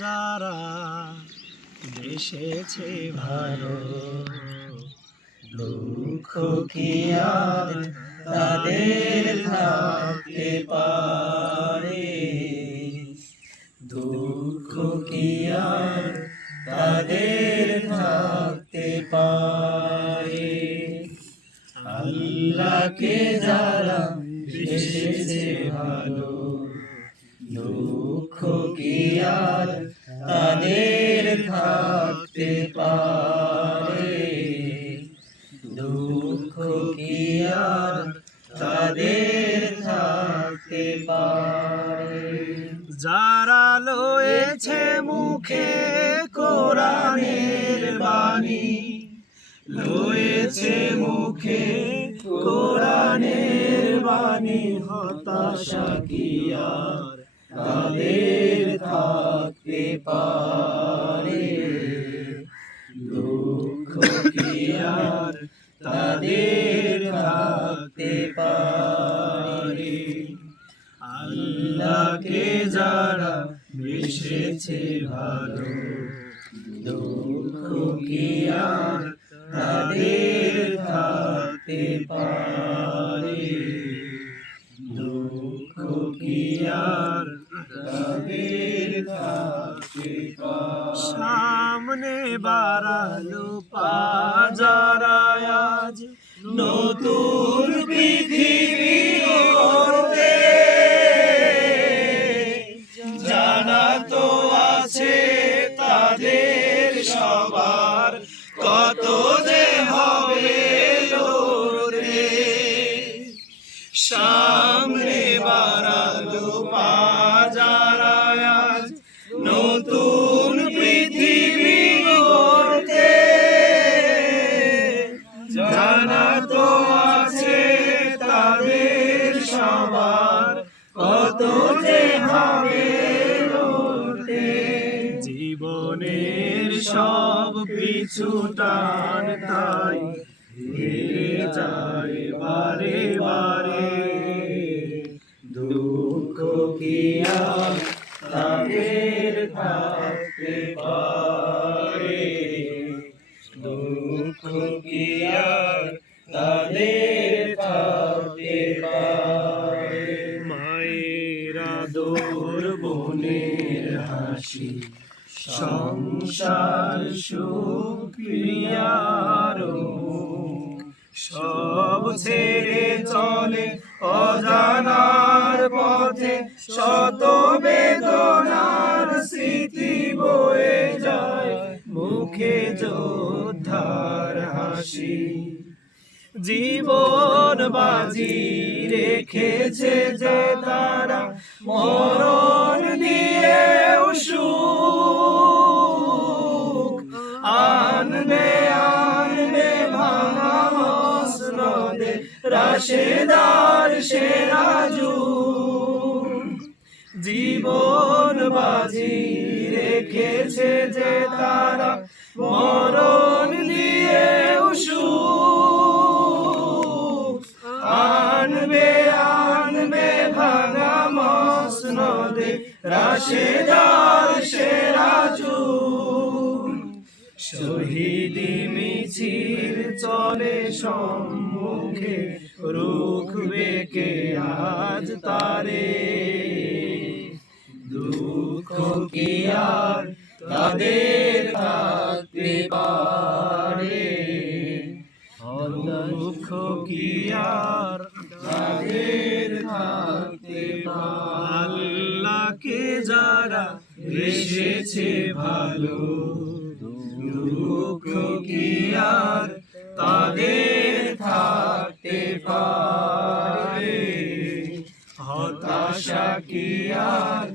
যারা বেসেছে ভালো, দুঃখ কি আর তাদের থাকতে পারে, দুঃখ কি আর তাদের থাকতে পারে। আল্লাহকে যারা বেসেছে ভালো, দুঃখ কি আর তাদের থাকতে পারে, দুঃখ কি আর তাদের থাকতে পারে। যারা লয়েছে মুখে কোরআনের বাণী, লয়েছে মুখে কোরআনের বাণী, হতাশা কি আর তাদের থাকতে পারে, দুঃখ কি আর তাদের থাকতে পারে। আল্লাহকে যারা বেসেছে ভালো, দুঃখ কি আর তাদের থাকতে পারে, দুঃখ কি আর তাদের থাকতে পারে। সামনে বাড়ালো পা যারা আজ নতুন পৃথিবী গড়তে, জানা তো আছে তাদের সবার কত যে হবে লড়তে। সামনে বাড়ালো পা যারা আজ নতুন পৃথিবী গড়তে, জানা তো আছে তাদের সবার কত যে হবে লড়তে। জীবনের সব পিছু টান তাই হেরে যায় বারে বারে, দুঃখ কি আর তাদের থাকতে পারে, দুঃখ কি আর তাদের থাকতে পারে। মায়ের আদর বোনের হাসি, সংসার সুখ প্রিয়ার সব ছেড়ে চলে অজানার পথে, শত বেদনার স্মৃতি বয়ে যায় মুখে যোদ্ধার হাসি। জীবন বাজি রেখেছে যে তারা, মরণ দিয়েও সুখ আনবে আনবে ভাঙা মসনদে রাশেদার সেরা যুগ। জীবন বাজি রেখেছে যে তারা, মরণ দিয়েও সুখ আনবে আনবে ভাঙা মসনদে রাশেদার সেরা যুগ। শহীদি মিছিল চলে সম্মুখে, রুখবে কে আজ তারে, দুঃখ কি আর তাদের থাকতে পারে, দুঃখ কি আর তাদের থাকতে পারে। আল্লাহকে যারা বেসেছে ভালো, দুঃখ কি আর তাদের থাকতে পারে, হতাশা কি আর